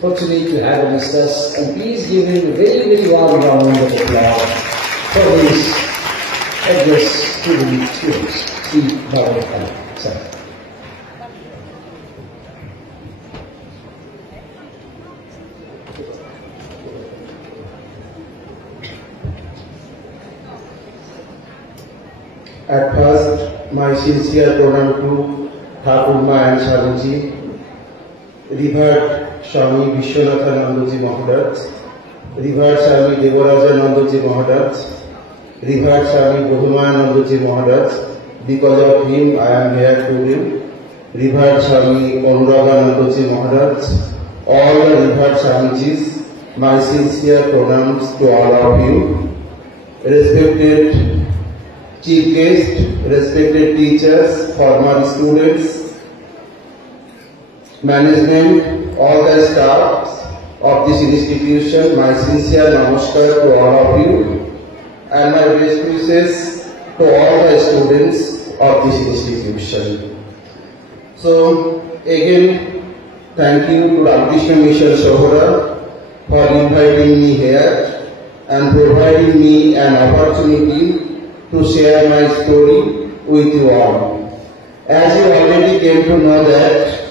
fortunate to have amongst us, and please give him a very, very warm round of applause for his address to the students. Sri Bhagavatam, sir. At first, my sincere program to Thakurma and Swamiji, revered Swami Vishwanathanandaji Maharaj, revered Swami Devarajanandaji Maharaj, revered Swami Bahumanandaji Maharaj. Because of him, I am here today. Revered Swami Anuraganandaji Maharaj, all the revered Swamijis, my sincere pronouns to all of you. Respected Chief Guest, respected teachers, former students, management, all the staffs of this institution, my sincere namaskar to all of you, and my best wishes to all the students of this institution. So, again, thank you to Ramakrishna Mission Sohra for inviting me here and providing me an opportunity to share my story with you all. As you already came to know that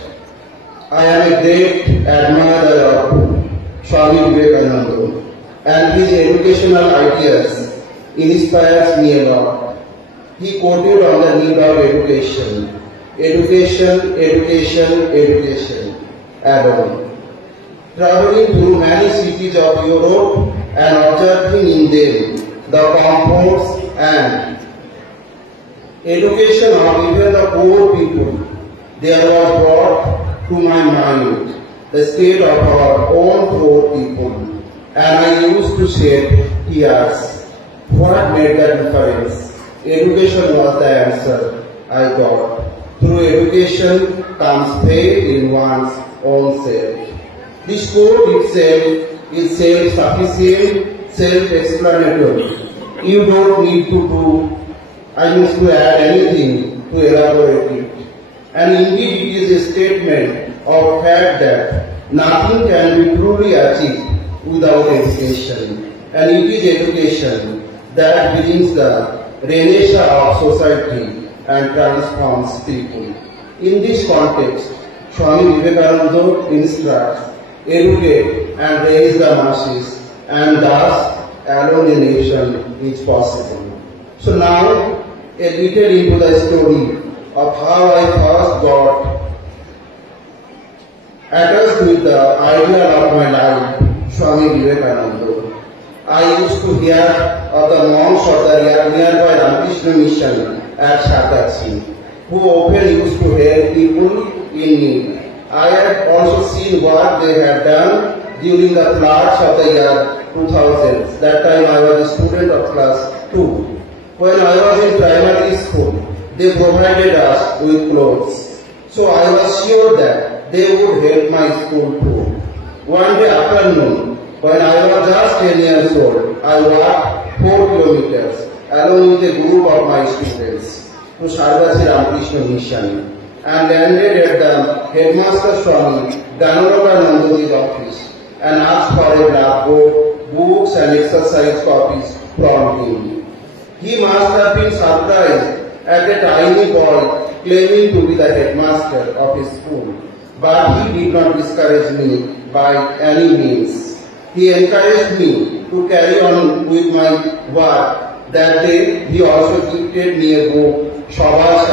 I am a great admirer of Swami Vivekananda, and his educational ideas inspires me a lot. He quoted on the need of education, education, education, education, alone. Traveling through many cities of Europe and observing in them the comforts and education of even the poor people, there was brought to my mind the state of our own poor people, and I used to say, tears. What made the difference? Education was the answer I got. Through education comes faith in one's own self. This quote itself is self-sufficient, self-explanatory. You don't need to add anything to elaborate it. And indeed it is a statement of fact that nothing can be truly achieved without education. And it is education that brings the renaissance of society and transforms people. In this context, Swami Vivekananda instructs, educate and raise the masses, and thus alone a nation is possible. So now, a little into the story of how I first got attached with the idea of my life, Swami Vivekananda. I used to hear of the monks of the nearby Ramakrishna Mission at Shatachi, who often used to help people in need. I had also seen what they had done during the floods of the year 2000. That time I was a student of class 2. When I was in primary school, they provided us with clothes. So I was sure that they would help my school too. One day afternoon, when I was just 10 years old, I walked 4 kilometers along with a group of my students to Sarvasi Ramakrishna Mission and landed at the Headmaster Swami Dhanuraganandaji's office and asked for a blackboard, books and exercise copies from him. He must have been surprised at a tiny boy claiming to be the headmaster of his school, but he did not discourage me by any means. He encouraged me to carry on with my work. That day, he also gifted me a book, Shobha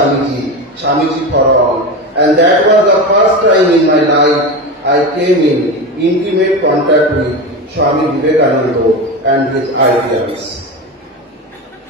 Swamiji for All. And that was the first time in my life I came in intimate contact with Swami Vivekananda and his ideas.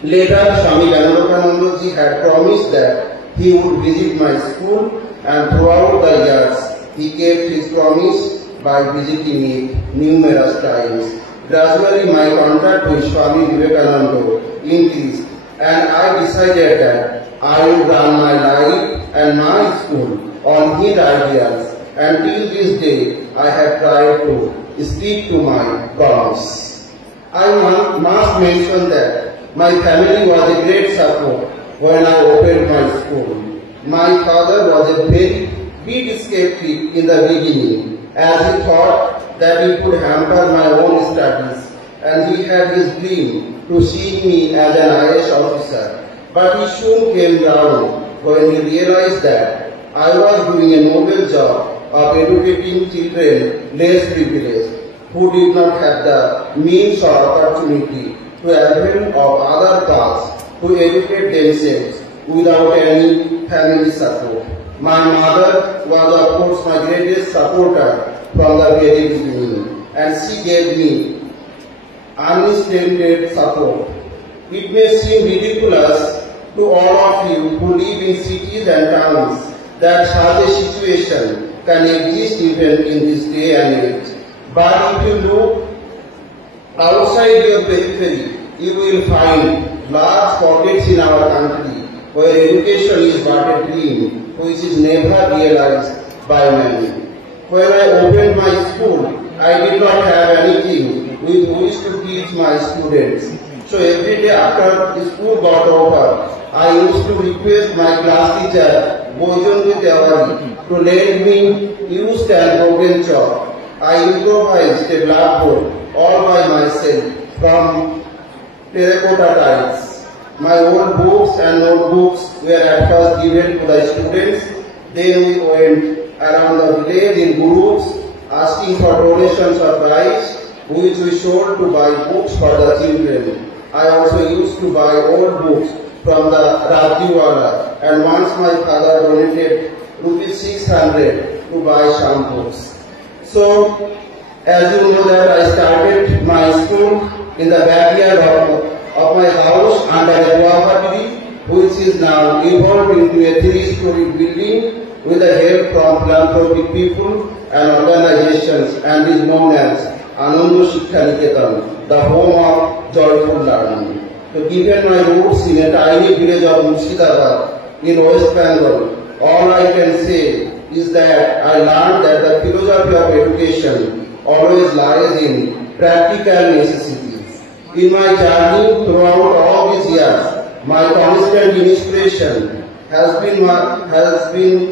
Later, Swami Dhanuraganandaji had promised that he would visit my school, and throughout the years, he kept his promise by visiting it numerous times. Gradually, my contact with Swami Vivekananda increased, and I decided that I would run my life and my school on his ideas, and till this day, I have tried to stick to my promise. I must mention that my family was a great support when I opened my school. My father was a very big skeptic in the beginning, as he thought that it could hamper my own studies, and he had his dream to see me as an IAS officer. But he soon came down when he realized that I was doing a noble job of educating children less privileged, who did not have the means or opportunity to avail of other paths to educate themselves without any family support. My mother was of course my greatest supporter from the very beginning, and she gave me unstinted support. It may seem ridiculous to all of you who live in cities and towns that such a situation can exist even in this day and age. But if you look outside your periphery, you will find large pockets in our country where education is but a dream which is never realized by many. When I opened my school, I did not have anything with which to teach my students. So every day after the school got over, I used to request my class teacher, Bojanwi Tewari, to lend me used and broken chalk. I improvised a blackboard all by myself from terracotta tiles. My old books and notebooks were at first given to the students. Then we went around the village in groups asking for donations or bribes, which we sold to buy books for the children. I also used to buy old books from the Rajjiwala, and once my father donated rupees 600 to buy some books. So, as you know that I started my school in the backyard of my house under a guava tree, which is now evolved into a 3-story building with the help from philanthropic people and organizations, and is known as Ananda Shiksha Niketan, the home of joyful learning. So given my roots in a tiny village of Murshidabad in West Bengal, all I can say is that I learned that the philosophy of education always lies in practical necessities. In my journey throughout all these years, my constant inspiration has been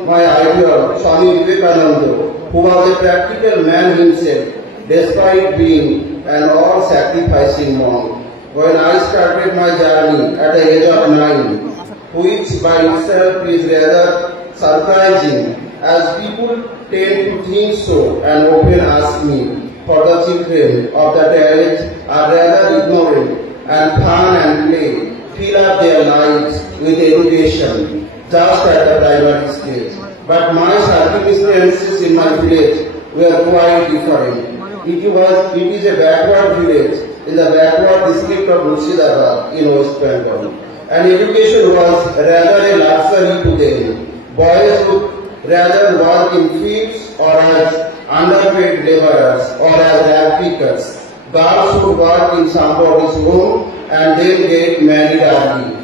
my idol, Swami Vivekananda, who was a practical man himself, despite being an all-sacrificing monk. When I started my journey at the age of 9, which by itself is rather surprising, as people tend to think so and often ask me for the children of that age are rather ignorant and fun and play fill up their lives with education just at the primary stage. But my circumstances in my village were quite different. It is a backward village in the backward district of Murshidabad in West Bengal, and education was rather a luxury to them. Boys would rather work in fields or as underpaid laborers or as rag pickers. Girls would work in somebody's home and then get married early,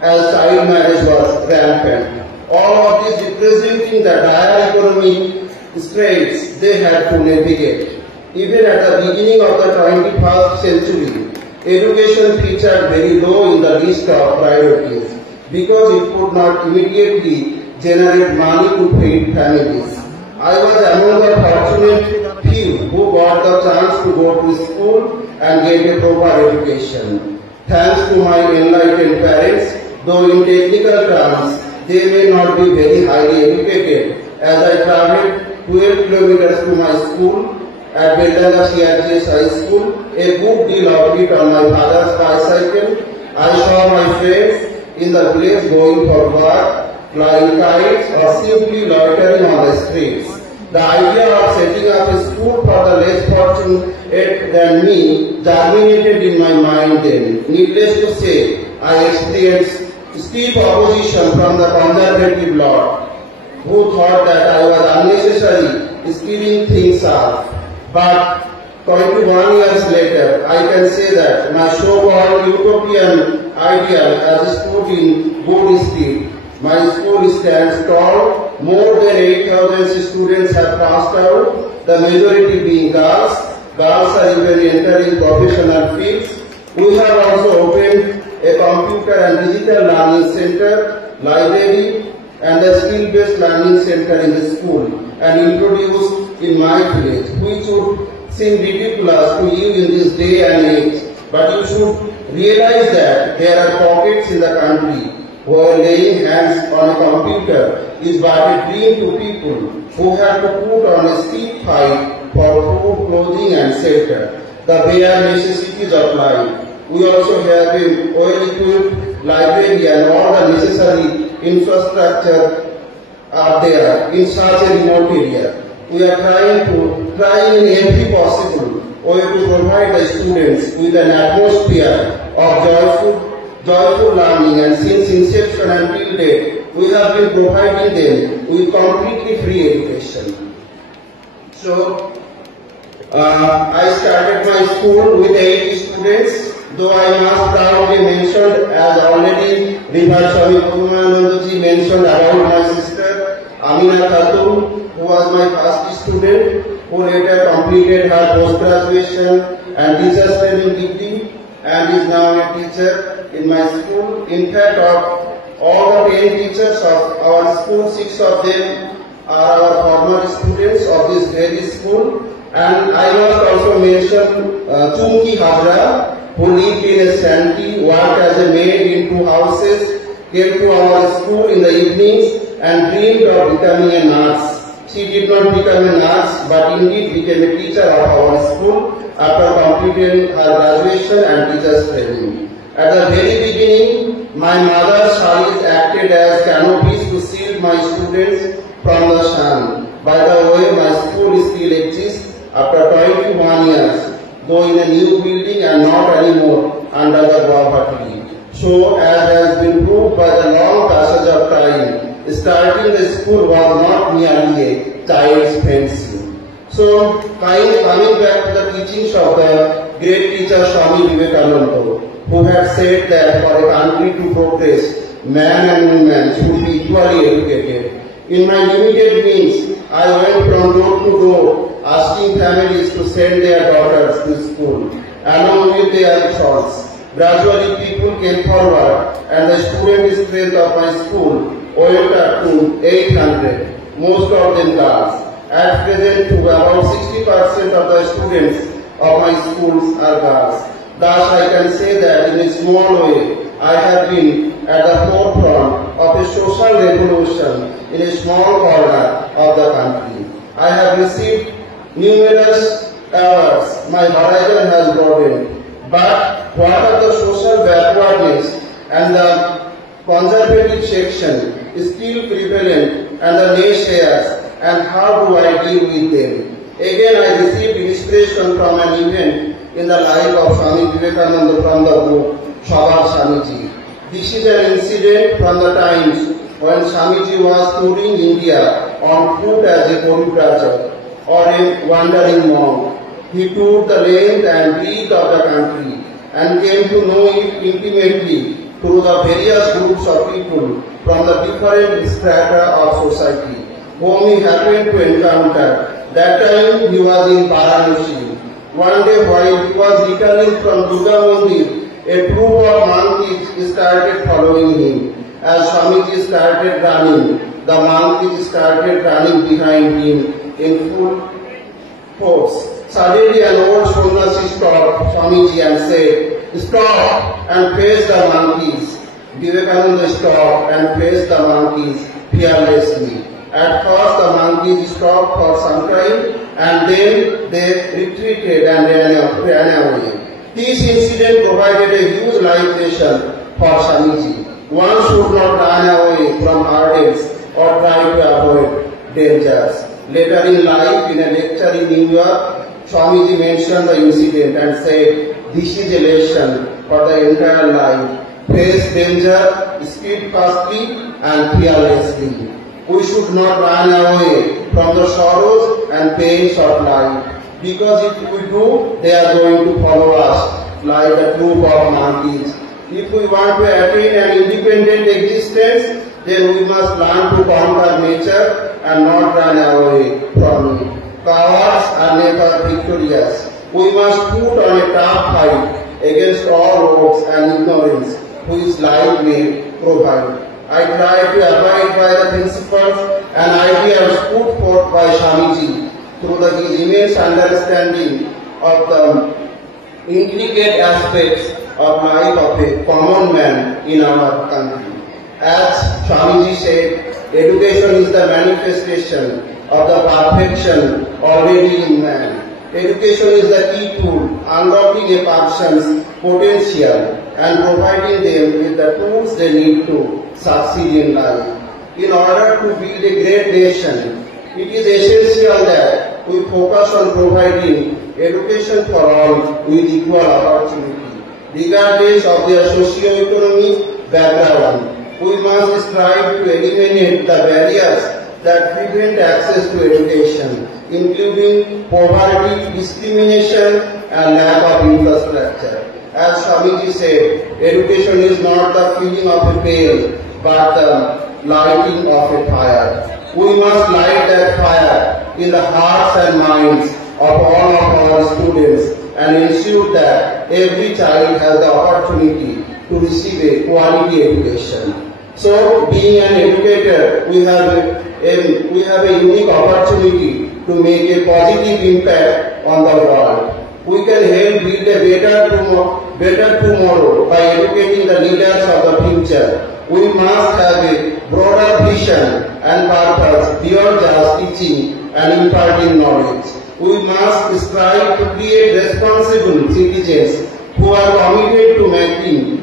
as child marriage was rampant. All of this representing the dire economic straits they had to navigate. Even at the beginning of the 21st century, education featured very low in the list of priorities because it could not immediately generate money to feed families. I was among the fortunate few who got the chance to go to school and get a proper education. Thanks to my enlightened parents, though in technical terms they may not be very highly educated, as I traveled 12 kilometers to my school at Beldanga CRGS High School, a good deal of it on my father's bicycle. I saw my friends in the village going for work, flying kites, or simply loitering on the streets. The idea of setting up a school for the less fortunate than me germinated in my mind then. Needless to say, I experienced steep opposition from the conservative lot, who thought that I was unnecessarily speeding things up. But 21 years later, I can say that my so-called utopian ideal has stood in good stead. My school stands tall. More than 8,000 students have passed out, the majority being girls. Girls are even entering professional fields. We have also opened a computer and digital learning center, library, and a skill-based learning center in the school, and introduced in my village, which would seem ridiculous to you in this day and age. But you should realize that there are pockets in the country where laying hands on a computer is but a dream to people who have to put on a steep fight for food, clothing and shelter, the bare necessities of life. We also have a well-equipped library and all the necessary infrastructure are there in such a remote area. We are trying in every possible way to provide the students with an atmosphere of joyful learning, and since inception until date, we have been providing them with completely free education. So, I started my school with 80 students, though I must proudly mention, as already Reverend Swami Padmanandaji mentioned about my sister Amina Khatun, who was my first student, who later completed her post-graduation and teacher's training degree and is now a teacher in my school. In fact, of all the 10 teachers of our school, 6 of them are our former students of this very school. And I must also mention Chumki Hazra, who lived in a shanty, worked as a maid in 2 houses, came to our school in the evenings and dreamed of becoming a nurse. She did not become a nurse, but indeed became a teacher of our school after completing her graduation and teacher's training. At the very beginning, my mother's saris acted as canopies to shield my students from the sun. By the way, my school still exists after 21 years, though in a new building and not anymore under the guava tree. So, as has been proved by the long passage of time, starting the school was not merely a child's fancy. So, coming back to the teachings of the great teacher Swami Vivekananda, who had said that for a country to progress, man and woman should be equally educated. In my limited means, I went from door to door, asking families to send their daughters to school, along with their sons. Gradually, people came forward, and the student strength of my school went up to 800, most of them girls. At present, about 60% of the students of my schools are girls. Thus, I can say that in a small way, I have been at the forefront of a social revolution in a small corner of the country. I have received numerous awards. My horizon has broadened. But what are the social backwardness and the conservative section is still prevalent and the naysayers, and how do I deal with them? Again, I received inspiration from an event in the life of Swami Vivekananda from the book Shabar Swamiji. This is an incident from the times when Swamiji was touring India on foot as a Guru or a wandering monk. He toured the length and breadth of the country and came to know it intimately through the various groups of people from the different strata of society whom he happened to encounter. That time he was in Varanasi. One day while he was returning from Durga Mandir, a troop of monkeys started following him. As Swamiji started running, the monkeys started running behind him in full force. Suddenly an old sannyasi stopped Swamiji and said, "Stop and face the monkeys." Vivekananda stopped and faced the monkeys fearlessly. At first the monkeys stopped for some time and then they retreated and ran away. This incident provided a huge life lesson for Swamiji. One should not run away from hurdles or try to avoid dangers. Later in life, in a lecture in New York, Swamiji mentioned the incident and said, "This is a lesson for the entire life. Face danger steadfastly and fearlessly. We should not run away from the sorrows and pains of life, because if we do, they are going to follow us like a troop of monkeys. If we want to attain an independent existence, then we must learn to conquer nature and not run away from it. Cowards are never victorious. We must put on a tough fight against all rogues and ignorance, which life may provide." I try to abide by the principles and ideas put forth by Swamiji through the immense understanding of the intricate aspects of life of a common man in our country. As Swamiji said, education is the manifestation of the perfection already in man. Education is the key tool unlocking a person's potential and providing them with the tools they need to succeed in life. In order to build a great nation, it is essential that we focus on providing education for all with equal opportunity, regardless of their socio-economic background. We must strive to eliminate the barriers that prevent access to education, including poverty, discrimination, and lack of infrastructure. As Swamiji said, education is not the filling of a pail, but the lighting of a fire. We must light that fire in the hearts and minds of all of our students and ensure that every child has the opportunity to receive a quality education. So, being an educator, we have a unique opportunity to make a positive impact on the world. We can help build a better tomorrow by educating the leaders of the future. We must have a broader vision and purpose beyond just teaching and imparting knowledge. We must strive to create responsible citizens who are committed to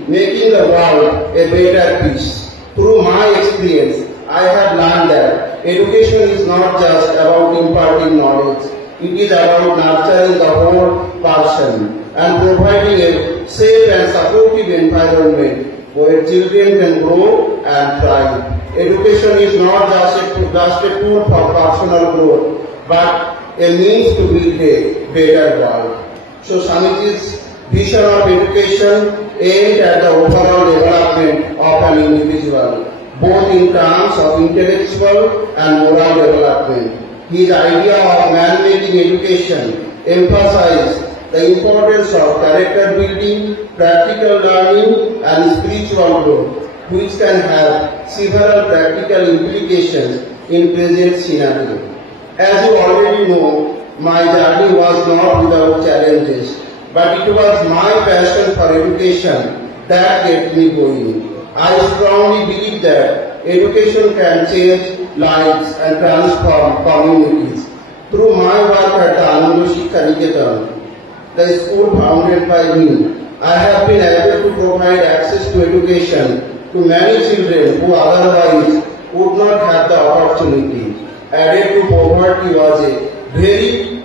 making the world a better place. Through my experience, I have learned that education is not just about imparting knowledge. It is about nurturing the whole person and providing a safe and supportive environment where children can grow and thrive. Education is not just a tool for personal growth, but a means to build a better world. So Swamiji's vision of education aimed at the overall development of an individual, both in terms of intellectual and moral development. His idea of man-making education emphasized the importance of character building, practical learning, and spiritual growth, which can have several practical implications in present scenario. As you already know, my journey was not without challenges, but it was my passion for education that kept me going. I strongly believe that education can change lives and transform communities. Through my work at the Ananda Shiksha Niketan, the school founded by me, I have been able to provide access to education to many children who otherwise would not have the opportunity. Added to poverty was a very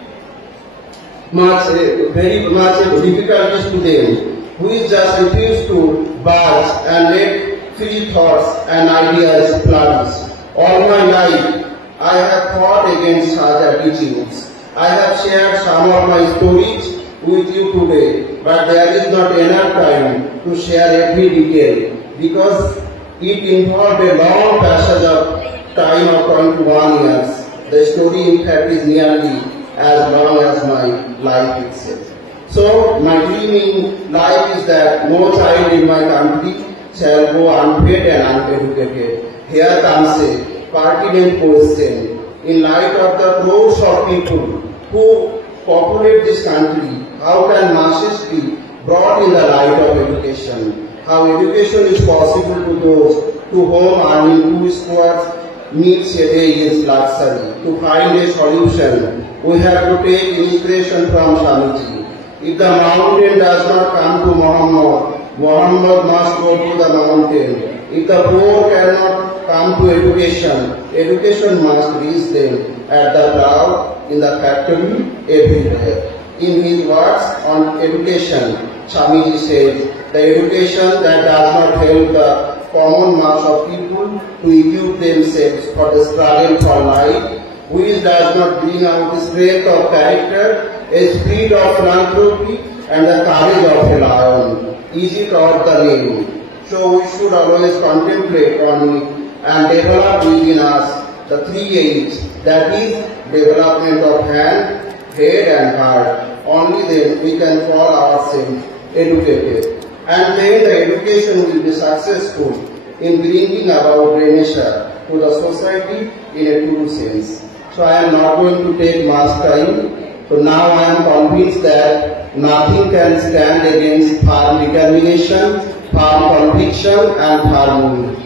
much difficulties to them, who just refused to budge and let free thoughts and ideas flourish. All my life, I have fought against such attitudes. I have shared some of my stories with you today, but there is not enough time to share every detail because it involved a long passage of time of 21 years. The story in fact is nearly as long as my life itself. So my dream in life is that no child in my country shall go unfed and uneducated. Here comes a pertinent question. In light of the crores of people who populate this country, how can masses be brought in the light of education? How education is possible to those to whom earning 2 squares meals a day is luxury? To find a solution, we have to take inspiration from Swamiji. If the mountain does not come to Muhammad, Muhammad must go to the mountain. If the poor cannot come to education, education must reach them at the brow, in the factory, everywhere. In his words on education, Swamiji says, the education that does not help the common mass of people to equip themselves for the struggle for life, which does not bring out the strength of character, a spirit of philanthropy, and the courage of a lion. Easy taught the name. So we should always contemplate on it and develop within us the 3 H's, that is, development of hand, head and heart. Only then we can call ourselves educated. And then the education will be successful in bringing about Renaissance to the society in a true sense. so I am not going to take much time. So now I am convinced that nothing can stand against firm determination, firm conviction and firm will.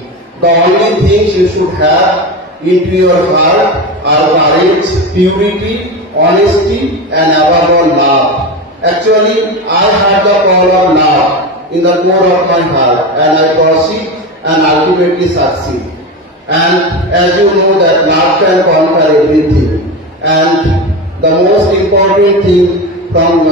The only things you should have into your heart are courage, purity, honesty and above all love. Actually, I had the call of love in the core of my heart and I proceed and ultimately succeed. And as you know that love can conquer everything. And the most important thing from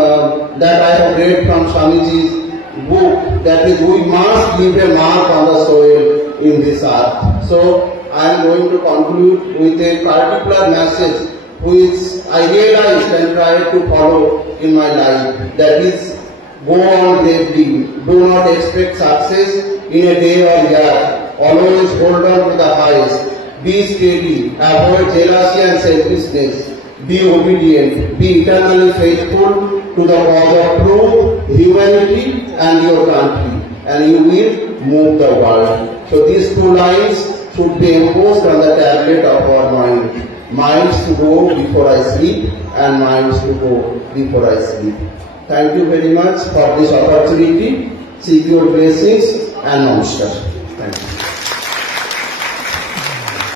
that I have read from Swamiji's book, that is, we must leave a mark on the soil in this earth. So I am going to conclude with a particular message which I realized and tried to follow in my life. That is, go on bravely. Do not expect success in a day or year. Always hold on to the highest. Be steady. Avoid jealousy and selfishness. Be obedient. Be eternally faithful to the cause of truth, humanity and your country. And you will move the world. So these two lines should be imposed on the tablet of our mind. Minds to go before I sleep and minds to go before I sleep. Thank you very much for this opportunity. Seek your blessings and namaskar. Thank you.